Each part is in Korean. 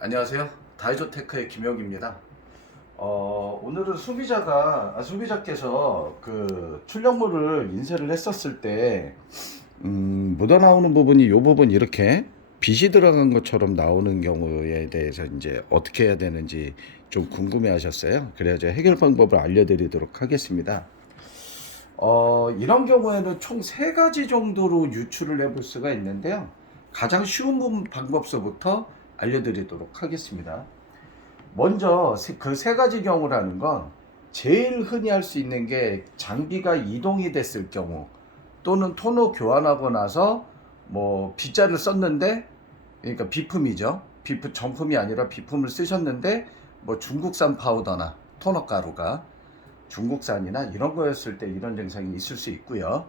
안녕하세요. 다이조테크의 김혁입니다. 어, 오늘은 소비자가 아, 소비자께서 그 출력물을 인쇄를 했었을 때 음, 묻어 나오는 부분이 이 부분 이렇게 빛이 들어간 것처럼 나오는 경우에 대해서 이제 어떻게 해야 되는지 좀 궁금해 하셨어요. 그래야 제가 해결 방법을 알려드리도록 하겠습니다. 어, 이런 경우에는 총 세 가지 정도로 유출을 해볼 수가 있는데요. 가장 쉬운 분- 방법서부터 알려드리도록 하겠습니다. 먼저 그 세 가지 경우라는 건 제일 흔히 할 수 있는 게 장비가 이동이 됐을 경우 또는 토너 교환하고 나서 뭐 빗자를 썼는데 그러니까 비품이죠. 비품 정품이 아니라 비품을 쓰셨는데 뭐 중국산 파우더나 토너 가루가 중국산이나 이런 거였을 때 이런 증상이 있을 수 있고요.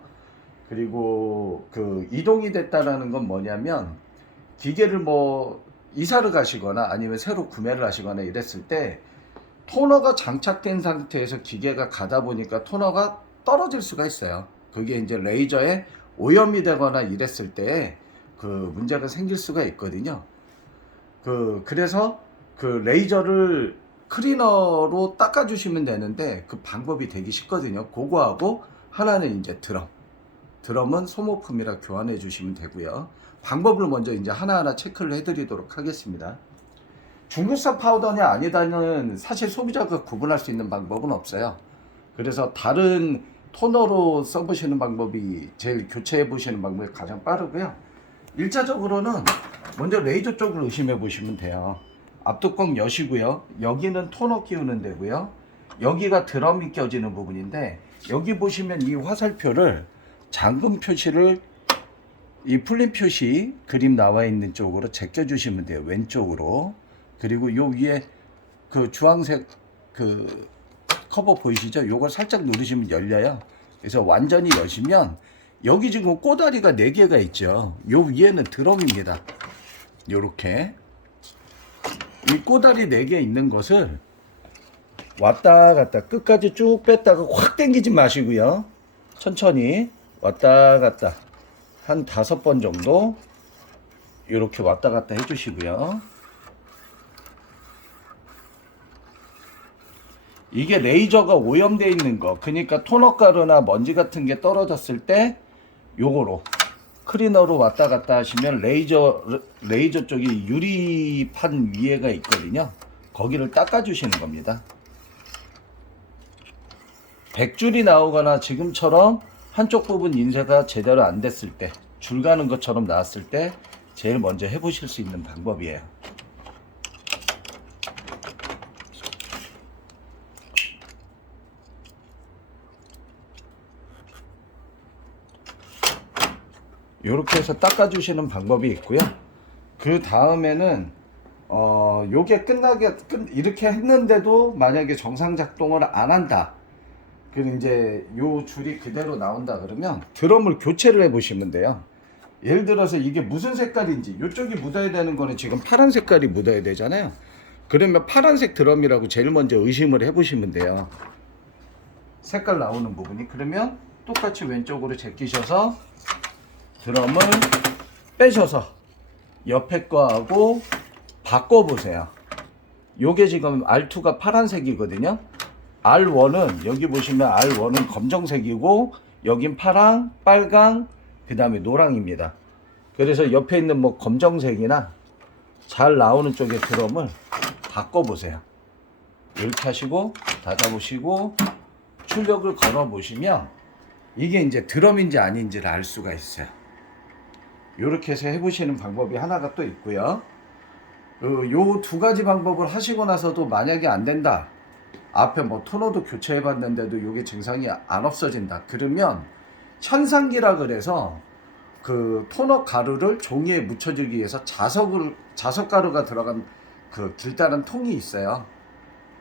그리고 그 이동이 됐다라는 건 뭐냐면 기계를 뭐 이사를 가시거나 아니면 새로 구매를 하시거나 이랬을 때 토너가 장착된 상태에서 기계가 가다 보니까 토너가 떨어질 수가 있어요. 그게 이제 레이저에 오염이 되거나 이랬을 때 그 문제가 생길 수가 있거든요. 그 그래서 그 레이저를 클리너로 닦아주시면 되는데 그 방법이 되기 쉽거든요. 그거하고 하나는 이제 드럼. 드럼은 소모품이라 교환해 주시면 되고요. 방법을 먼저 이제 하나하나 체크를 해드리도록 하겠습니다. 중국산 파우더냐 아니다는 사실 소비자가 구분할 수 있는 방법은 없어요. 그래서 다른 토너로 써보시는 방법이 제일 교체해 보시는 방법이 가장 빠르고요. 일차적으로는 먼저 레이저 쪽을 의심해 보시면 돼요. 앞뚜껑 여시고요. 여기는 토너 끼우는 데고요. 여기가 드럼이 껴지는 부분인데 여기 보시면 이 화살표를 잠금 표시를 이 풀림 표시 그림 나와 있는 쪽으로 제껴 주시면 돼요. 왼쪽으로. 그리고 요 위에 그 주황색 그 커버 보이시죠? 요걸 살짝 누르시면 열려요. 그래서 완전히 여시면 여기 지금 꼬다리가 4개가 있죠. 요 위에는 드럼입니다. 요렇게 이 꼬다리 4개 있는 것을 왔다 갔다 끝까지 쭉 뺐다가 확 당기지 마시고요. 천천히 왔다 갔다 한 다섯 번 정도 이렇게 왔다 갔다 해주시고요. 이게 레이저가 오염되어 있는 거, 그러니까 토너 가루나 먼지 같은 게 떨어졌을 때 요거로 클리너로 왔다 갔다 하시면 레이저 레이저 쪽이 유리판 위에가 있거든요. 거기를 닦아 주시는 겁니다. 백줄이 나오거나 지금처럼 한쪽 부분 인쇄가 제대로 안 됐을 때, 줄 가는 것처럼 나왔을 때 제일 먼저 해보실 수 있는 방법이에요. 이렇게 해서 닦아주시는 방법이 있고요. 그 다음에는 어 요게 끝나게 끝 이렇게 했는데도 만약에 정상 작동을 안 한다. 그 이제 요 줄이 그대로 나온다 그러면 드럼을 교체를 해 보시면 돼요. 예를 들어서 이게 무슨 색깔인지 이쪽이 묻어야 되는 거는 지금 파란 색깔이 묻어야 되잖아요. 그러면 파란색 드럼이라고 제일 먼저 의심을 해 보시면 돼요. 색깔 나오는 부분이 그러면 똑같이 왼쪽으로 제끼셔서 드럼을 빼셔서 옆에 거하고 바꿔 보세요. 요게 지금 R2가 파란색이거든요. R1은 여기 보시면 R1은 검정색이고 여긴 파랑, 빨강, 그 다음에 노랑입니다. 그래서 옆에 있는 뭐 검정색이나 잘 나오는 쪽의 드럼을 바꿔 보세요. 이렇게 하시고 닫아보시고 출력을 걸어 보시면 이게 이제 드럼인지 아닌지를 알 수가 있어요. 이렇게 해서 해보시는 방법이 하나가 또 있고요. 요 두 가지 방법을 하시고 나서도 만약에 안 된다. 앞에 뭐 토너도 교체해 봤는데도 이게 증상이 안 없어진다. 그러면 현상기라 그래서 그 토너 가루를 종이에 묻혀주기 위해서 자석을 자석 가루가 들어간 그 길다란 통이 있어요.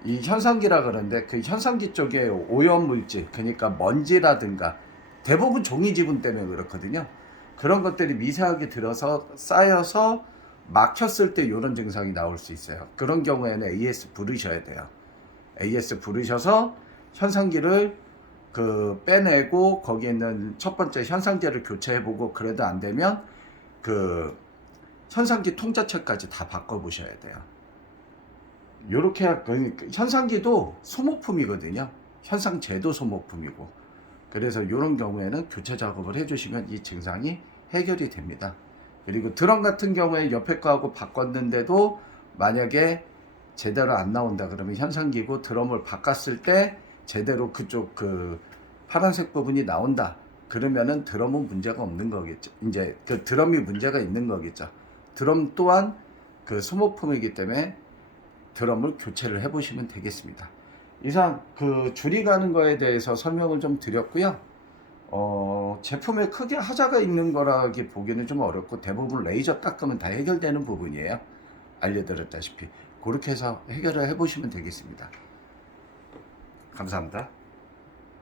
이 현상기라 그러는데 그 현상기 쪽에 오염 물질 그러니까 먼지라든가 대부분 종이 지분 때문에 그렇거든요. 그런 것들이 미세하게 들어서 쌓여서 막혔을 때 이런 증상이 나올 수 있어요. 그런 경우에는 AS 부르셔야 돼요. AS 부르셔서 현상기를 그 빼내고 거기에 있는 첫 번째 현상제를 교체해보고 그래도 안 되면 그 현상기 통 자체까지 다 바꿔보셔야 돼요. 요렇게 그 현상기도 소모품이거든요. 현상제도 소모품이고. 그래서 이런 경우에는 교체 작업을 해주시면 이 증상이 해결이 됩니다. 그리고 드럼 같은 경우에 옆에 거하고 바꿨는데도 만약에 제대로 안 나온다 그러면 현상기고 드럼을 바꿨을 때 제대로 그쪽 그 파란색 부분이 나온다 그러면은 드럼은 문제가 없는 거겠죠. 이제 그 드럼이 문제가 있는 거겠죠. 드럼 또한 그 소모품이기 때문에 드럼을 교체를 해 보시면 되겠습니다. 이상 그 줄이 가는 거에 대해서 설명을 좀 드렸고요. 어, 제품에 크게 하자가 있는 거라기 보기는 좀 어렵고 대부분 레이저 닦으면 다 해결되는 부분이에요. 알려드렸다시피 그렇게 해서 해결을 해보시면 되겠습니다. 감사합니다.